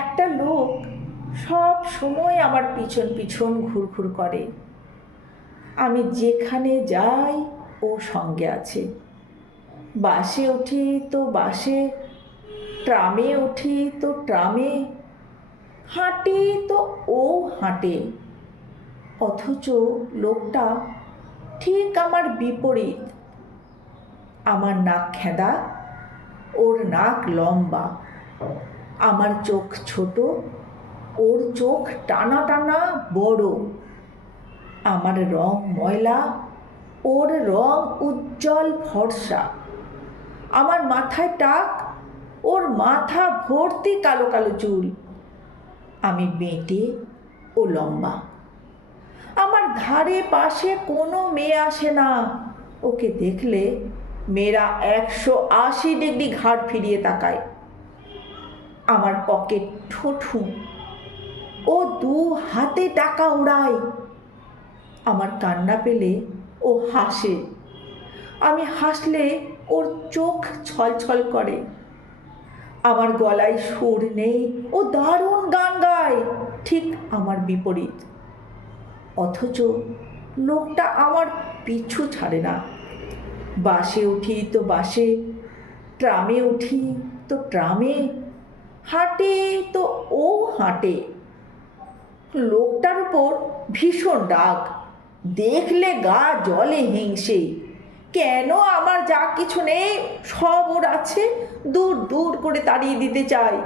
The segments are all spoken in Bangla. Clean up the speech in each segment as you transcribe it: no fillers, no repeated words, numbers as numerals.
একটা লোক সব সময় আমার পিছন পিছন ঘুরঘুর করে। আমি যেখানে যাই ও সঙ্গে আছে। বাসে উঠি তো বাসে, ট্রামে উঠি তো ট্রামে, হাঁটি তো ও হাঁটে। অথচ লোকটা ঠিক আমার বিপরীত। আমার নাক খেঁদা, ওর নাক লম্বা। আমার চোখ ছোট, ওর চোখ টানা টানা বড়। আমার রং ময়লা, ওর রং উজ্জ্বল ফর্সা। আমার মাথায় টাক, ওর মাথা ভর্তি কালো কালো চুল। আমি বেঁটে, ও লম্বা। আমার ধারে পাশে কোনো মেয়ে আসে না। ওকে দেখলে মেয়েরা 180 ডিগ্রি ঘাড় ফিরিয়ে তাকায়। আমার পকেট ঠুঠু, ও 2 হাতে টাকা ওড়ায়। আমার কান্না পেলে ও হাসে, আমি হাসলে ওর চোখ ছলছল করে। আমার গলায় সুর নেই, ও দারুণ গান গায়, ঠিক আমার বিপরীত। অথচ লোকটা আমার পিছু ছাড়ে না। বাসে উঠি তো বাসে, ট্রামে উঠি তো ট্রামে, হাঁটে তো ও হাঁটে। লোকটার উপর ভীষণ রাগ, দেখলে গা জ্বলে হিংসে। কেন আমার যা কিছু নেই সব ওর আছে, দূর দূর করে তাড়িয়ে দিতে চাই।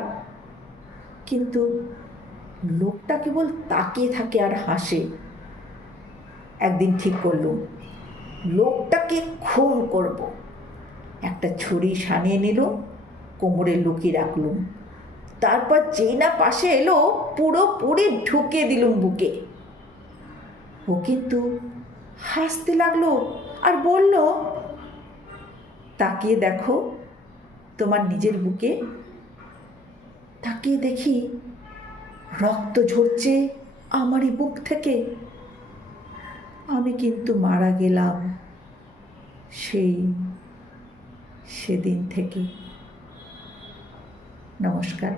কিন্তু লোকটা কেবল তাকিয়ে থাকে আর হাসে। একদিন ঠিক করলুম লোকটাকে খুন করব। একটা ছুরি সানিয়ে নিলুম, কোমরে লুকিয়ে রাখলুম। তারপর যেই না পাশে এলো পুরোপুরি ঢুকিয়ে দিলুম বুকে। ও কিন্তু হাসতে লাগলো আর বলল, তাকিয়ে দেখো তোমার নিজের বুকে। তাকিয়ে দেখি রক্ত ঝরছে আমারই বুক থেকে। আমি কিন্তু মারা গেলাম সেদিন থেকে। নমস্কার।